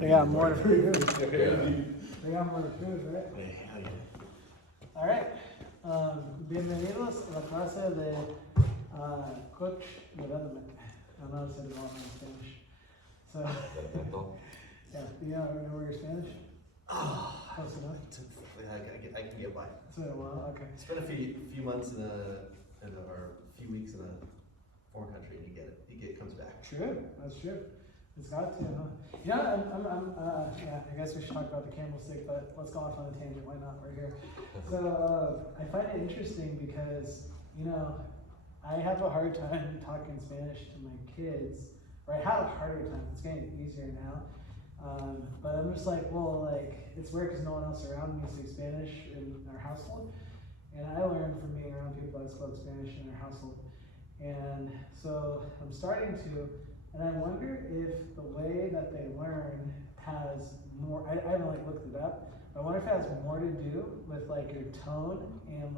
They got more to prove. They got more to prove, right? Alright. Bienvenidos a la clase de Coach Development. I don't know how to say development in Spanish. So, yeah, do you know your Spanish? Close enough? I can get by. It's been a while, okay. It's been a few months or a few weeks in a foreign country and you get it. It comes back. True, that's true. It's got to, huh? Yeah, I guess we should talk about the candlestick, but let's go off on a tangent. Why not? We're here. So I find it interesting because, I have a hard time talking Spanish to my kids, or I have a harder time. It's getting easier now. But I'm just like, it's weird because no one else around me speaks Spanish in our household. And I learned from being around people that spoke Spanish in our household. And so I'm starting to, and I wonder if the way that they learn has more, I haven't looked it up, but I wonder if it has more to do with your tone and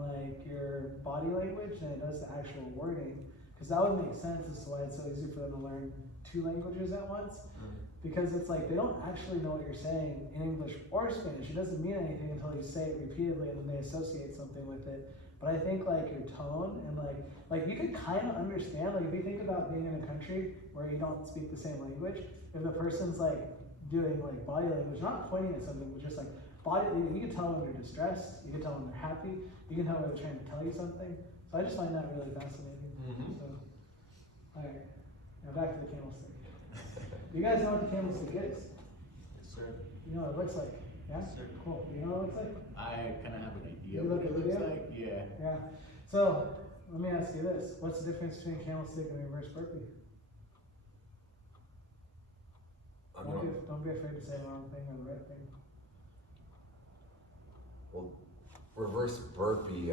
your body language than it does the actual wording. Because that would make sense as to why it's so easy for them to learn two languages at once. Because it's they don't actually know what you're saying in English or Spanish. It doesn't mean anything until you say it repeatedly and then they associate something with it. But I think your tone and you could kind of understand, if you think about being in a country where you don't speak the same language, if the person's doing body language, not pointing at something, but just body, you can tell when they're distressed, you can tell when they're happy, you can tell when they're trying to tell you something. So I just find that really fascinating. So, all right, now back to the candlestick. You guys know what the candlestick is? Yes, sir. You know what it looks like? Yeah? Yes, sir. Cool. You know what it looks like? I kind of have an idea You what look it at looks video? like. Yeah. Yeah. So, let me ask you this. What's the difference between a candlestick and a reverse burpee? Don't be afraid to say the wrong thing or the right thing. Well, reverse burpee,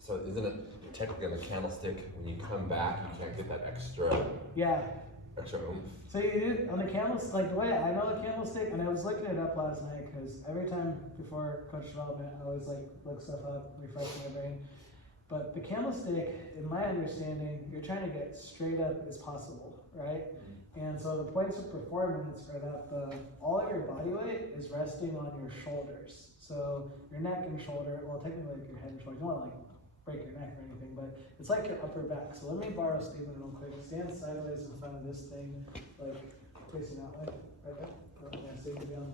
so isn't it technically on the candlestick, when you come back, you can't get that extra oomph? So you do, on the candlestick, the way I know the candlestick, and I was looking it up last night, because every time before Coach Development, I always look stuff up, refresh my brain. But the candlestick, in my understanding, you're trying to get straight up as possible, right? And so the points of performance are that all of your body weight is resting on your shoulders. So your neck and shoulder, well technically your head and shoulder, you don't want to break your neck or anything, but it's your upper back. So let me borrow Stephen real quick. Stand sideways in front of this thing, facing that way, right there. Yeah, so you can be on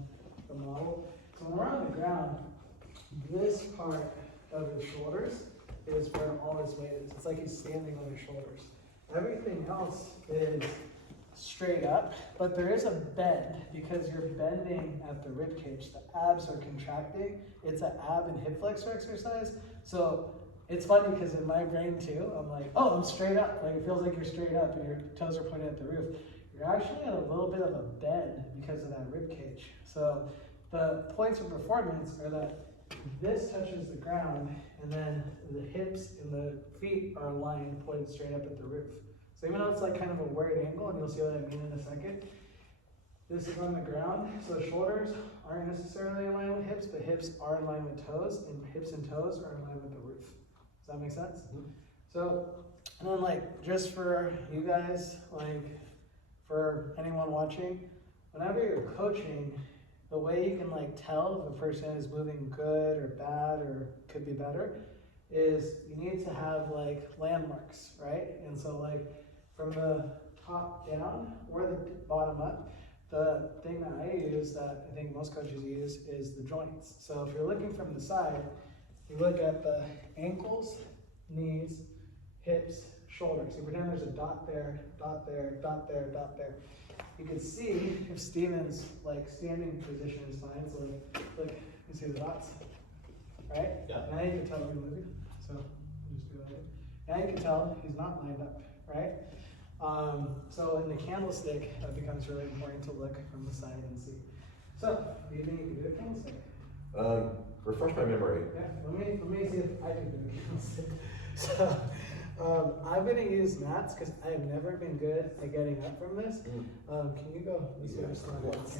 the model. So when we're on the ground, this part of his shoulders is where all his weight is. It's like he's standing on his shoulders. Everything else is straight up, but there is a bend because you're bending at the rib cage. The abs are contracting. It's an ab and hip flexor exercise. So it's funny because in my brain too, I'm oh, I'm straight up. It feels like you're straight up and your toes are pointing at the roof. You're actually at a little bit of a bend because of that rib cage. So the points of performance are that this touches the ground and then the hips and the feet are aligned, pointed straight up at the roof. So even though it's kind of a weird angle, and you'll see what I mean in a second, this is on the ground, so shoulders aren't necessarily in line with hips, but hips are in line with toes, and hips and toes are in line with the roof. Does that make sense? So, and then just for you guys, for anyone watching, whenever you're coaching, the way you can tell if a person is moving good or bad or could be better is you need to have landmarks, right? And so from the top down or the bottom up, the thing that I use that I think most coaches use is the joints. So if you're looking from the side, you look at the ankles, knees, hips, shoulders. You pretend there's a dot there, dot there, dot there, dot there. You can see if Steven's standing position is fine. So look, you see the dots, right? Yeah. Now you can tell we're moving. So we'll just do that. Now you can tell he's not lined up, right? So in the candlestick, that becomes really important to look from the side and see. So, do you think you can do a candlestick? Refresh my memory. Yeah, let me see if I can do a candlestick. So, I'm going to use mats because I have never been good at getting up from this. Can you go? Let me see what's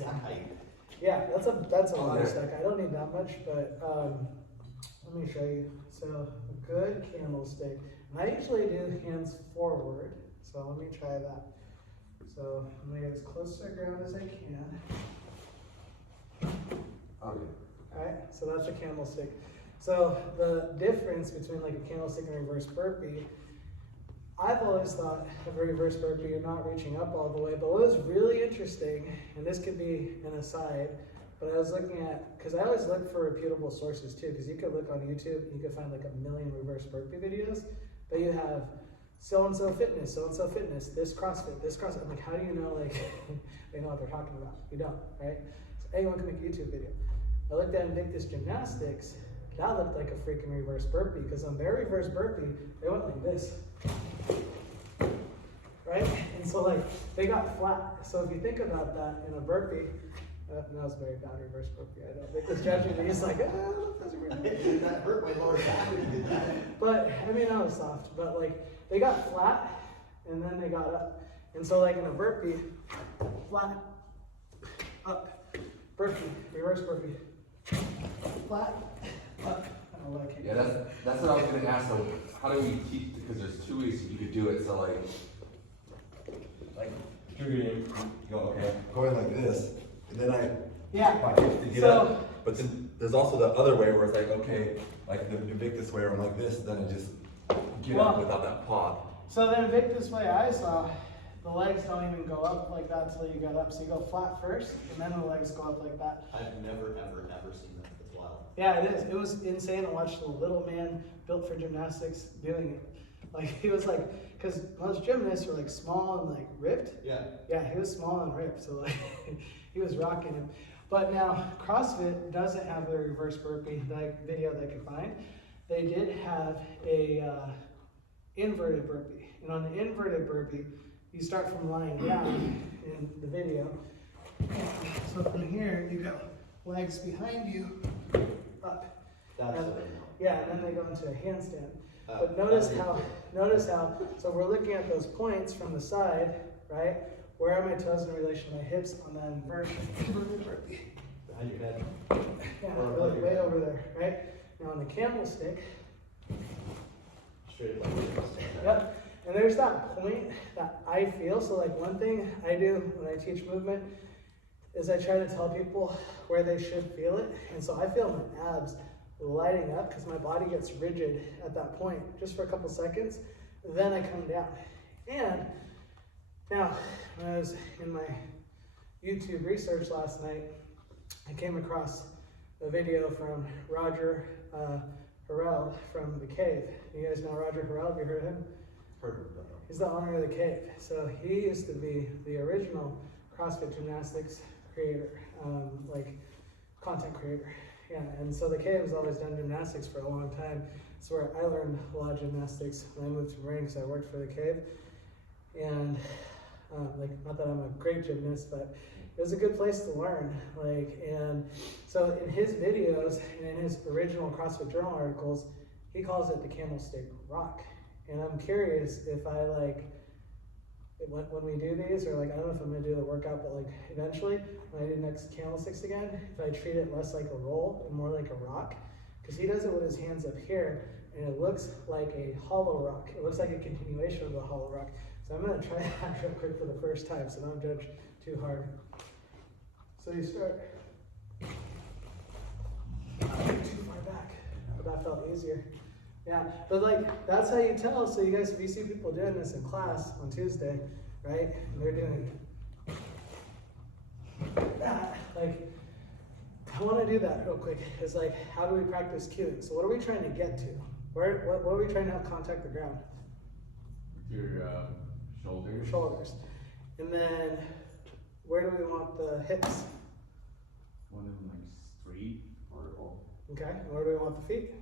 yeah, that's a lot of stack. I don't need that much, but let me show you. So, a good candlestick. I usually do hands forward. So let me try that. So I'm going to get as close to the ground as I can. So that's a candlestick. So the difference between like a candlestick and a reverse burpee, I've always thought of a reverse burpee, you're not reaching up all the way, but what was really interesting, and this could be an aside, but I was looking at, because I always look for reputable sources too, because you could look on YouTube and you could find like a million reverse burpee videos, but you have so-and-so fitness, this CrossFit, this CrossFit. I'm like, how do you know, like, they know what they're talking about? You don't, right? So anyone can make a YouTube video. I looked at Invictus Gymnastics, that looked like a freaking reverse burpee, because on their reverse burpee, they went like this. Right? And so like, they got flat. So if you think about that in a burpee, that was a very bad reverse burpee, I know. Because judging me, he's like, that's a reverse burpee. That hurt my lower back when you did that. But, I mean, that was soft. But like, they got flat, and then they got up. And so like in a burpee, flat, up, burpee, reverse burpee, flat, up. I don't know, like, Yeah, that's what I was gonna ask. So how do we teach? Because there's two ways you could do it. So like you're gonna go okay, going like this, and then I to get up. But then there's also the other way where it's like okay, like the Invictus way, where I'm like this, then I just get up without that pop. So the Invictus way I saw, the legs don't even go up like that till you get up. So you go flat first, and then the legs go up like that. I've never, ever seen that. It's wild. Yeah, it is. It was insane to watch the little man built for gymnastics doing it. Like, he was like, because most gymnasts were like small and like ripped. Yeah. Yeah, he was small and ripped, so like, he was rocking him. But now, CrossFit doesn't have the reverse burpee video that I could find. They did have a inverted burpee. And on the inverted burpee, you start from lying down in the video. So from here, you go legs behind you, up. That's And, yeah, and then they go into a handstand. But notice notice how, so we're looking at those points from the side, right? Where are my toes in relation to my hips on that inverted burpee? behind your head. Yeah, really way over there, right? Now on the candlestick, Straight up like this. yep, and there's that point that I feel, so like one thing I do when I teach movement is I try to tell people where they should feel it, and so I feel my abs lighting up because my body gets rigid at that point just for a couple seconds, then I come down. And now, when I was in my YouTube research last night, I came across a video from Roger Harrell from The Cave. You guys know Roger Harrell? Have you heard of him? Heard of it. He's the owner of The Cave. So he used to be the original CrossFit gymnastics creator, like content creator. Yeah, and so The Cave has always done gymnastics for a long time. It's where I learned a lot of gymnastics when I moved to Marine because I worked for The Cave. And like, not that I'm a great gymnast, but it was a good place to learn. Like, and so in his videos and in his original CrossFit Journal articles, he calls it the Candlestick Rock. And I'm curious if I like, when we do these, or like, I don't know if I'm gonna do the workout, but like eventually, when I do next candlesticks again, if I treat it less like a roll and more like a rock, because he does it with his hands up here, and it looks like a hollow rock. It looks like a continuation of the hollow rock. So I'm gonna try that real quick for the first time, so don't judge too hard. So you start, too far back, but that felt easier. Yeah, but like, that's how you tell. So you guys, if you see people doing this in class on Tuesday, right, and they're doing that, like, I want to do that real quick. It's like, how do we practice cueing? So what are we trying to get to? What are we trying to have contact the ground? Your shoulders. Shoulders. And then, where do we want the hips? Want them like straight or Okay, and where do we want the feet?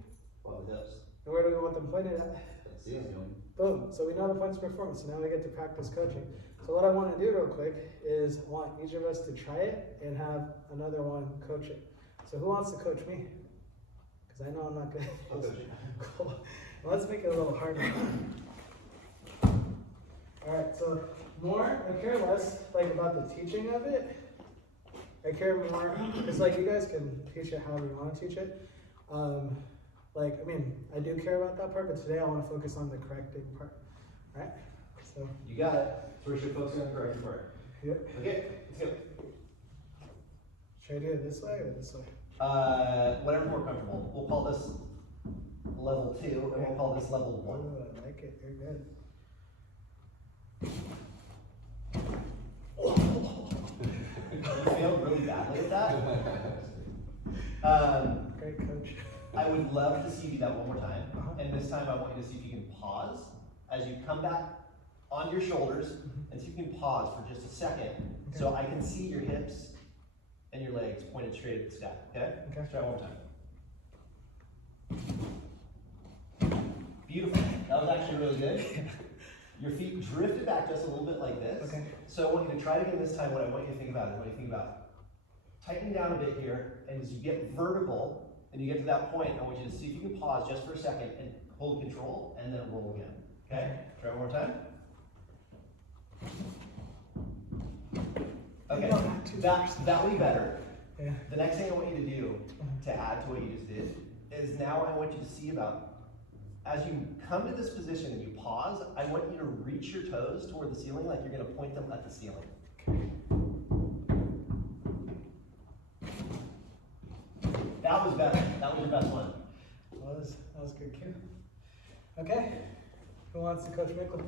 Well, the hips. And where do we want them pointed at? That's ceiling. Boom, so we know the points of performance, so now we get to practice coaching. So what I want to do real quick is I want each of us to try it and have another one coach it. So who wants to coach me? Because I know I'm not good. I'll coach you. Cool. Well, let's make it a little harder. Alright, so I care less like about the teaching of it. I care more, because like you guys can teach it however you want to teach it. Like, I mean, I do care about that part, but today I want to focus on the correcting part. Alright? So, You got it. So we should focus on the correct part. yep. Okay, let's go. Should I do it this way or this way? Whatever's more comfortable. We'll call this level 2, and we'll call this level 1. Ooh, I like it, you're good. You failed really badly at that. Great coach. I would love to see you do that one more time. And this time I want you to see if you can pause as you come back on your shoulders and see if you can pause for just a second so I can see your hips and your legs pointed straight at the step. Okay? Let's try it one more time. Beautiful. That was actually really good. Your feet drifted back just a little bit like this. Okay. So I want you to try it again this time. What I want you to think about is what you think about tightening down a bit here, and as you get vertical and you get to that point, I want you to see if you can pause just for a second and hold control, and then roll again. Okay? Try one more time. Okay, that will be better. Yeah. The next thing I want you to do to add to what you just did is now I want you to see about, as you come to this position and you pause, I want you to reach your toes toward the ceiling like you're going to point them at the ceiling. That was better. That was your best one. That was good cue. Okay, who wants to coach Mickle?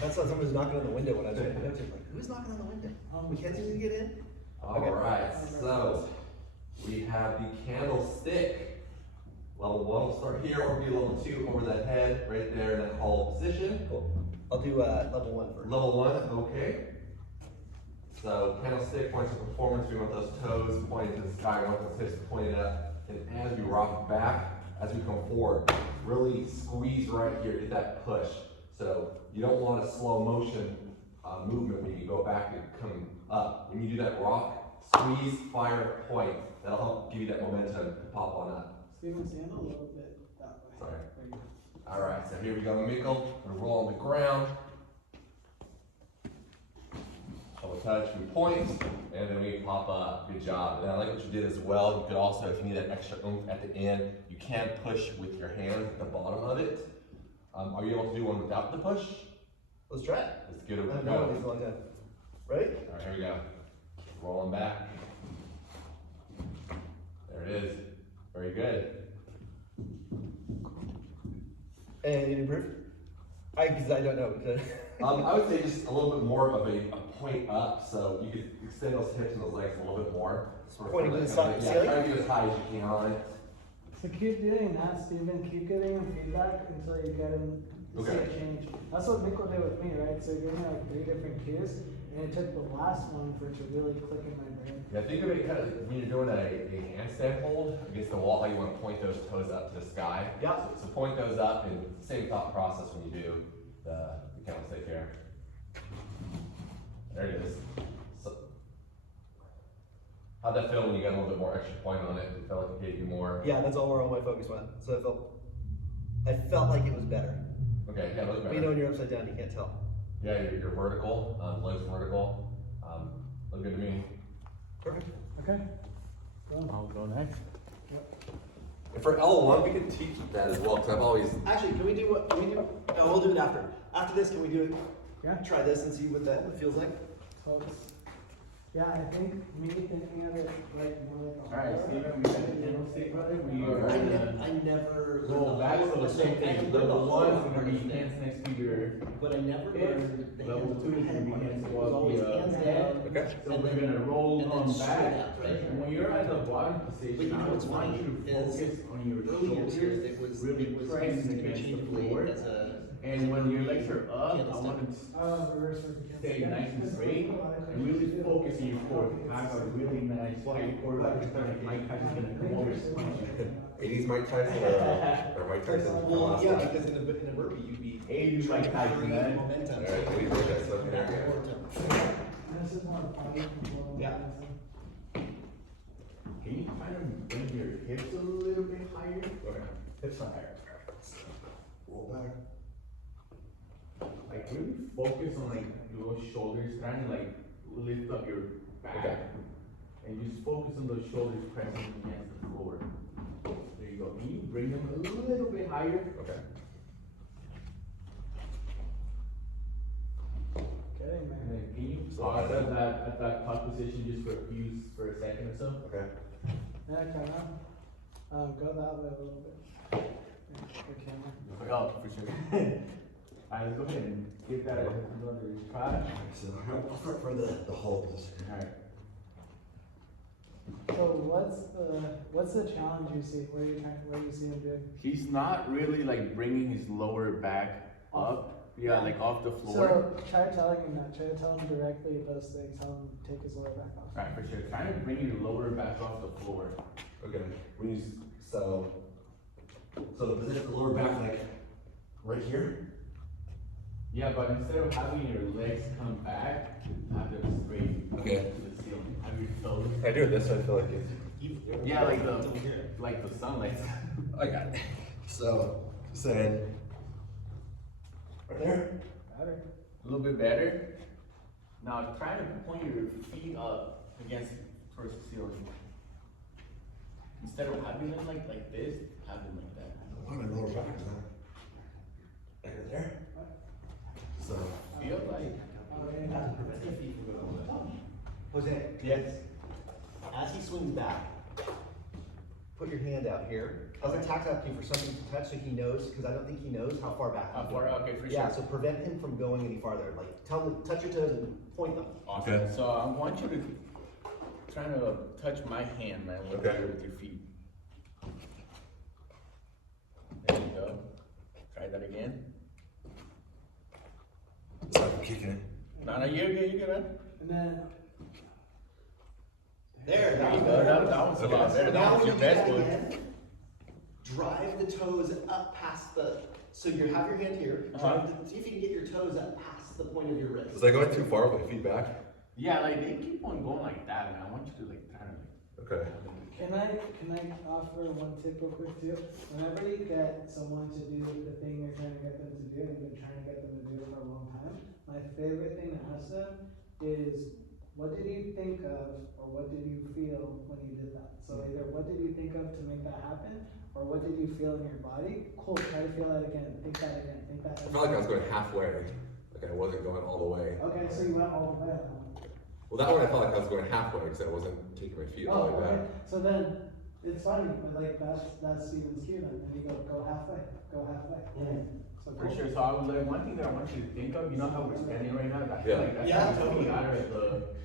That's not somebody's knocking on the window when I was trying to coach it. Like, who's knocking on the window? Mackenzie, did you get in? Alright, so we have the candlestick. Level 1 will start here, or be level 2 over the head, right there in that hollow position. Cool. I'll do level 1 first. Level 1, okay. So candlestick points to performance. We want those toes pointing to the sky. We want those hips pointed up. And as we rock back, as we come forward, really squeeze right here, get that push. So you don't want a slow motion movement when you go back and come up. When you do that rock, squeeze, fire, point. That'll help give you that momentum to pop on up. Steven, stand a little bit that way. Sorry. There you go. All right, so here we go, Mikkel. We're gonna roll on the ground. Shoulder touch, we point, and then we pop up. Good job. And I like what you did as well. You could also, if you need that extra oomph at the end, you can push with your hands at the bottom of it. Are you able to do one without the push? Let's try it. Let's get it. I've done one of these a long time. Ready? All right, here we go. Rolling back. There it is. Very good. And you improve? Because I don't know. I would say just a little bit more of a point up, so you could extend those hips and those legs a little bit more. Sort of Pointing to the ceiling? ceiling? Yeah, try to get as high as you can on it. So keep doing that, Steven. Keep giving him feedback until you get him to see a change. That's what Mickle did with me, right? So he gave me like 3 different cues, and it took the last one for it to really click in my brain. Yeah, think of it kind of when you're doing a handstand hold against the wall, how you want to point those toes up to the sky. Yeah. So point those up, and same thought process when you do the candlestick here. There it is. So, how'd that feel when you got a little bit more extra point on it? It felt like it gave you more. Yeah, that's all where all my focus went. So I felt like it was better. Okay, yeah, look better. But you know when you're upside down, you can't tell. Yeah, you're vertical, legs vertical. Look good to me. Perfect. Okay. I'll go next. And for L1, we can teach that as well, because I've always. Actually, can we do what? Can we do? No, we'll do it after. After this, can we do it? Yeah. Try this and see what that feels like. Focus. Yeah, I think me thinking of it like more like a Alright, Steven, we got the candlestick, brother. We are I gonna never roll back, so the same thing. Level 1 is gonna be hands next to your But I never hip. learned the Level 2 is gonna be hands It was above always the hands head. down. Okay. So And we're then- gonna roll and then on straight back. up, right? And when you're at the bottom But position, you know I what's want funny you to is focus on your earlier shoulders, years, it was really pressing against the floor. as a And when your legs are up, I Candlestick. want to reverse with the stay nice and straight and really focus on your core. Have a really nice straight core, like Mike Tyson's gonna come over and punch you. 80s Mike Tyson or Mike Tyson? well, yeah, because in a burpee you'd be 80s Mike Tyson, create man. momentum. Alright, we break that stuff in there, yeah. And this is more body control. Yeah. Can you kind of bring your hips a little bit higher? Okay. Hips are higher. Roll back. Like really focus on like your shoulders, trying to like lift up your back. Okay. And just focus on those shoulders pressing against the floor. There you go. Can you bring them a little bit higher? Okay. Okay, And man. then can you pause at that puck position just for a second or so. Okay. Yeah, kind of. Go that way a little bit. The camera. Oh, for sure. Alright, let's go ahead and give that another try. So I'll start for the hold position. Alright. So what's the challenge you see? What are you seeing doing? He's not really like bringing his lower back up. Yeah, like off the floor. So try telling him that. Try to tell him directly those things. Tell him to take his lower back off. Alright, for sure. Trying to bring your lower back off the floor. Okay. When you so the position of the lower back like right here. Yeah, but instead of having your legs come back, have them straight Okay. to the ceiling. Have your toes. I do it this way. I feel like it's. Yeah, like the sunlight. I got it. So saying right there. Better. A little bit better. Now try to point your feet up against towards the ceiling. Instead of having them like this, have them like that. Why my lower back is that? Right there. So Feel like. Jose, yes. As he swings back, put your hand out here. As a tactile cue for something to touch so he knows, because I don't think he knows how far back. How far? Okay, for sure. Yeah, so prevent him from going any farther. Like, tell him to touch your toes and point them. Awesome. Okay. So I want you to try to touch my hand, man, with your feet. There you go. Try that again. it's like I'm kicking it. No, you're good, man. And then There There you go. That was a lot better. That Now was when your you do best that one. again, drive the toes up past so you have your hand here, see if you can get your toes up past the point of your wrist. Was I going too far with my feet back? Yeah, like they keep on going like that, man. I want you to like try to Okay. can I offer one tip real quick too? Whenever you get someone to do the thing you're trying to get them to do, and you've been trying to get them to do it for a long time, my favorite thing to ask them is, what did you think of, or what did you feel when you did that? So either what did you think of to make that happen, or what did you feel in your body? Cool, try to feel that again, think that again, think that I again. felt like I was going halfway. Like I wasn't going all the way. Okay, so you went all the way on that one. Well, that one I felt like I was going halfway because I wasn't taking my feet all Oh, the way okay, back. so then, it's funny, but like, that's Steven's cue then, and you go halfway, go halfway. So For cool. sure. So I would like one thing that I want you to think of. You know how we're standing right now. I feel Yeah. like that's Yeah, how totally. you got her at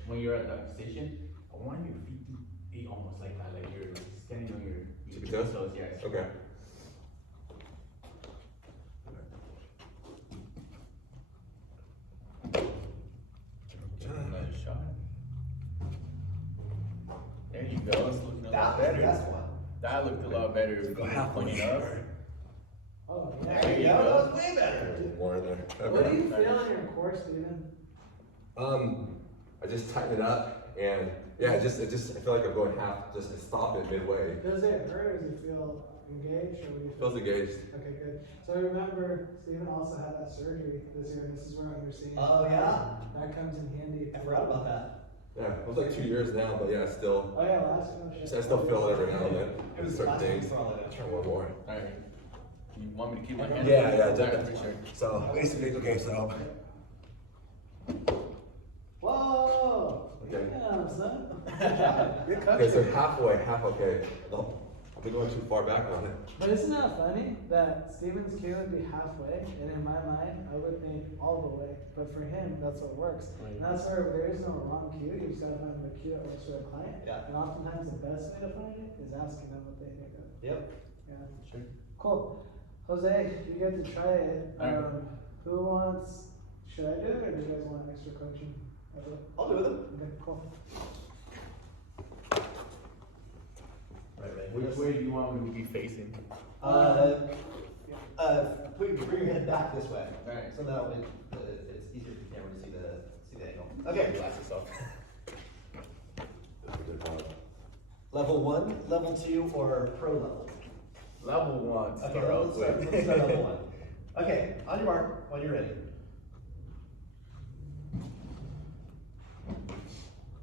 when you're at that position. I want your feet to be almost like that, like you're standing on your Tippy toes? Yes. Okay. Another shot. There you go. It's looking a That lot was the better. best one. That looked a lot better. If Go you halfway. pointing up. Oh, There yeah. you go, that was way A better. little more in there. What do Okay. you feel in your core, Steven? I just tighten it up and yeah, I feel like I'm going half. Just stop it midway. Does it hurt, or does it feel engaged, or what do you feel? Feels engaged. Okay, good. So I remember Steven also had that surgery this year, and this is where I'm seeing. Oh, yeah? That comes in handy. I forgot about that. Yeah, it was like 2 years now, but yeah, still. Oh, yeah, last one. I still feel it every now and then. It There's was certain last things. one for all of it. Try one more. Alright. You want me to keep my hand? Yeah, yeah, Alright, definitely. for sure. So basically, okay, so Whoa! Okay. Damn, son. Good job. Good okay, so coaching. half okay. No, I've been going too far back on it. But isn't that funny that Steven's cue would be halfway, and in my mind, I would think all the way. But for him, that's what works. And that's where there is no wrong cue. You just gotta find the cue that works for the client. Yeah. And oftentimes, the best way to find it is asking them what they think of it. Yep. Yeah. Sure. Cool. Jose, you get to try it. Alright. Who wants? Should I do it, or do you guys want extra coaching? I'll do with them. Okay, cool. Right, Which way do you want me to be facing? Bring your head back this way. Alright. So that way, it's easier for the camera to see the angle. Okay. Glasses off. That's a good one. Level 1, level 2, or pro level? Level 1. Okay, Start off let's start with. level 1. Okay, on your mark, when you're ready.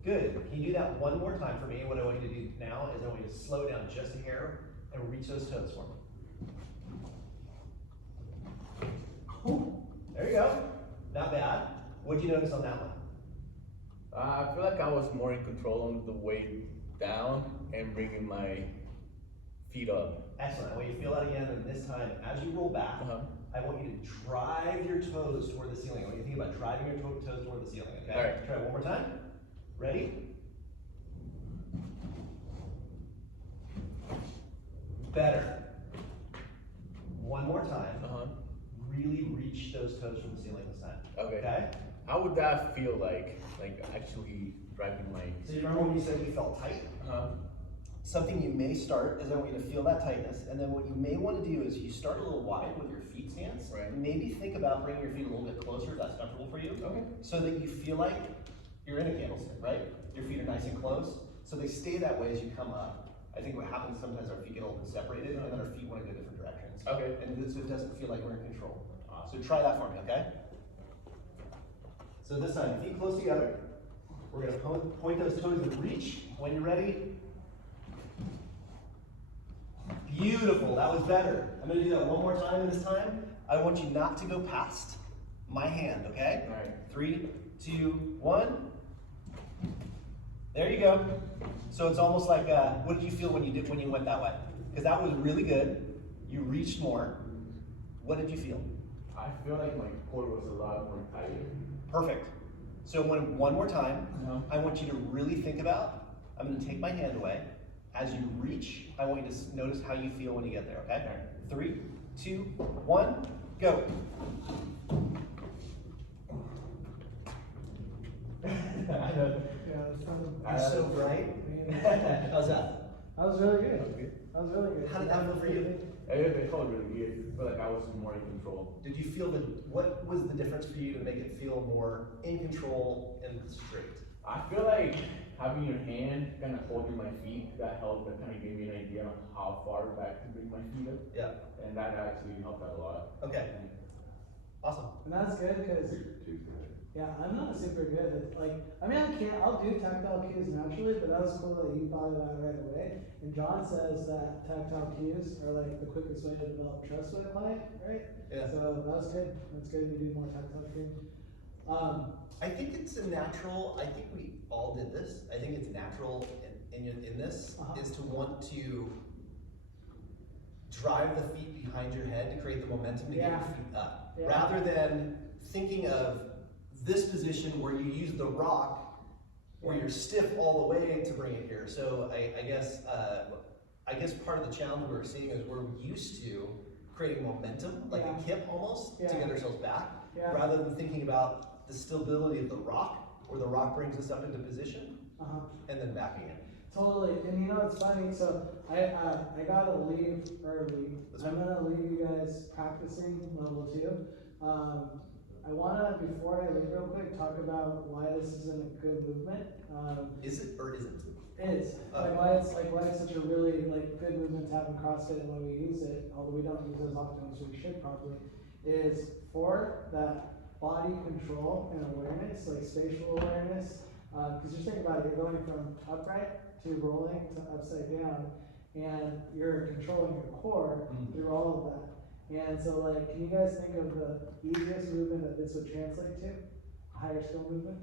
Good. Can you do that one more time for me? What I want you to do now is I want you to slow down just a hair and reach those toes for me. There you go. Not bad. What'd you notice on that one? I feel like I was more in control on the way down and bringing my feet up. Excellent. I want you to feel that again, and this time, as you roll back, I want you to drive your toes toward the ceiling. I want you to think about driving your toes toward the ceiling, okay? All right. Try it one more time. Ready? Better. One more time. Really reach those toes from the ceiling this time. Okay? How would that feel like actually driving my... So you remember when you said you felt tight? Something you may start is I want you to feel that tightness, and then what you may want to do is you start a little wide with your feet stance. Right. Maybe think about bringing your feet a little bit closer if that's comfortable for you. Okay. So that you feel like you're in a candlestick, right? Your feet are nice and close, so they stay that way as you come up. I think what happens sometimes our feet get a little bit separated, and then our feet want to go different directions. Okay. And so it doesn't feel like we're in control. So try that for me, okay? So this time, feet close together. We're going to point those toes and reach. When you're ready. Beautiful, that was better. I'm going to do that one more time, and this time, I want you not to go past my hand, okay? All right. 3, 2, 1. There you go. So it's almost like, what did you feel when you went that way? Because that was really good. You reached more. What did you feel? I feel like my core was a lot more tighter. Perfect. So one more time, I want you to really think about, I'm going to take my hand away. As you reach, I want you to notice how you feel when you get there, okay? 3, 2, 1, go. You're so bright. How's that? That was really good. That was really good. How did that feel for you? It felt really good. I feel like I was more in control. Did you feel what was the difference for you to make it feel more in control and straight? I feel like having your hand kind of holding my feet, that helped. That kind of gave me an idea of how far back to bring my feet up. Yeah. And that actually helped out a lot. Okay. Awesome. And that's good because, yeah, I'm not super good at, I'll do tactile cues naturally, but that was cool that you thought of that right away. And John says that tactile cues are like the quickest way to develop trust with a client, right? Yeah. So that was good. That's good to do more tactile cues. I think it's a natural, I think we all did this. I think it's natural in this is to want to drive the feet behind your head to create the momentum to get your feet up. Yeah. Rather than thinking of this position where you use the rock where you're stiff all the way to bring it here. So I guess part of the challenge we're seeing is we're used to creating momentum, like a kip almost, to get ourselves back, rather than thinking about the stability of the rock, where the rock brings us up into position, and then backing it. Totally, and you know it's funny, so I gotta leave early. I'm gonna leave you guys practicing level 2. I wanna, before I leave real quick, talk about why this isn't a good movement. Is it or isn't? It is. Why it's such a really good movement to have in CrossFit, and when we use it, although we don't use it as often as we should probably, is for that body control and awareness, like spatial awareness. Because just think about it, you're going from upright to rolling to upside down, and you're controlling your core through all of that. And so, can you guys think of the easiest movement that this would translate to? A higher skill movement?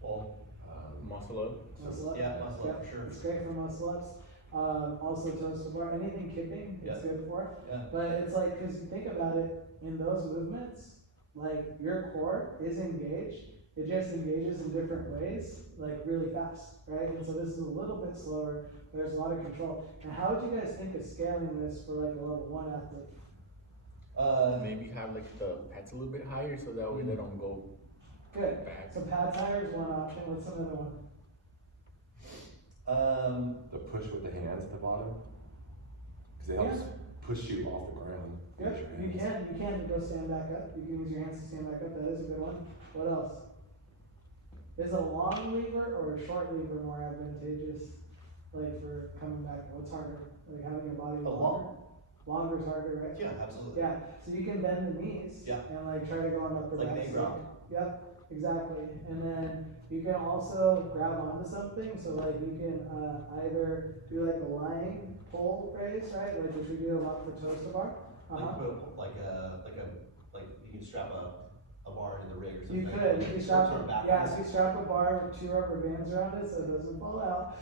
Well, muscle up. Muscle up? Yeah, muscle up, for sure. It's great for muscle ups. Also toes to bar, anything kicking, it's good for. Yeah. But it's because you think about it, in those movements, your core is engaged. It just engages in different ways, really fast, right? And so this is a little bit slower, but there's a lot of control. And how would you guys think of scaling this for a level 1 athlete? Maybe have the pads a little bit higher so that way they don't go Good. back. So pads higher is one option. What's another one? The push with the hands at the bottom, because it helps push you off the ground. Good. You can go stand back up. You can use your hands to stand back up. That is a good one. What else? Is a long lever or a short lever more advantageous, for coming back? What's harder? Having your body longer? Longer is harder, right? Yeah, absolutely. Yeah. So you can bend the knees and try to go on upper back. Like an rock. Yep, exactly. And then you can also grab onto something. So you can either do a lying pole raise, right? Which we do a lot for toes to bar. Like you can strap a a bar in the rig or something. You could strap, Sort of backwards. yeah, so you strap a bar with 2 rubber bands around it so it doesn't fall out.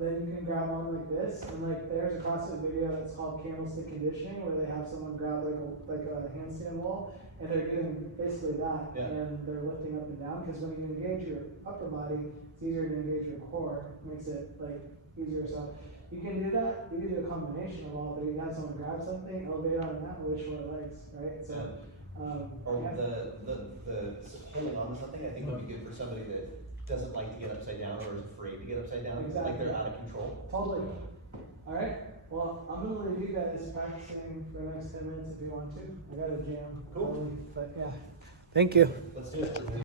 Then you can grab on like this, and like there's a CrossFit video that's called Candlestick Conditioning, where they have someone grab like a handstand wall, and they're doing basically that, and they're lifting up and down, because when you engage your upper body, it's easier to engage your core, makes it like easier. So you can do that, you can do a combination of all, but you have someone grab something, elevate on that with short legs, right? So, Or yeah. the holding on to something, I think would be good for somebody that doesn't like to get upside down or is afraid to get upside down, like Exactly. they're out of control. Totally. Alright, well, I'm gonna leave you guys practicing for the next 10 minutes if you want to. I got a jam. Cool. But yeah. Thank you. Let's do it.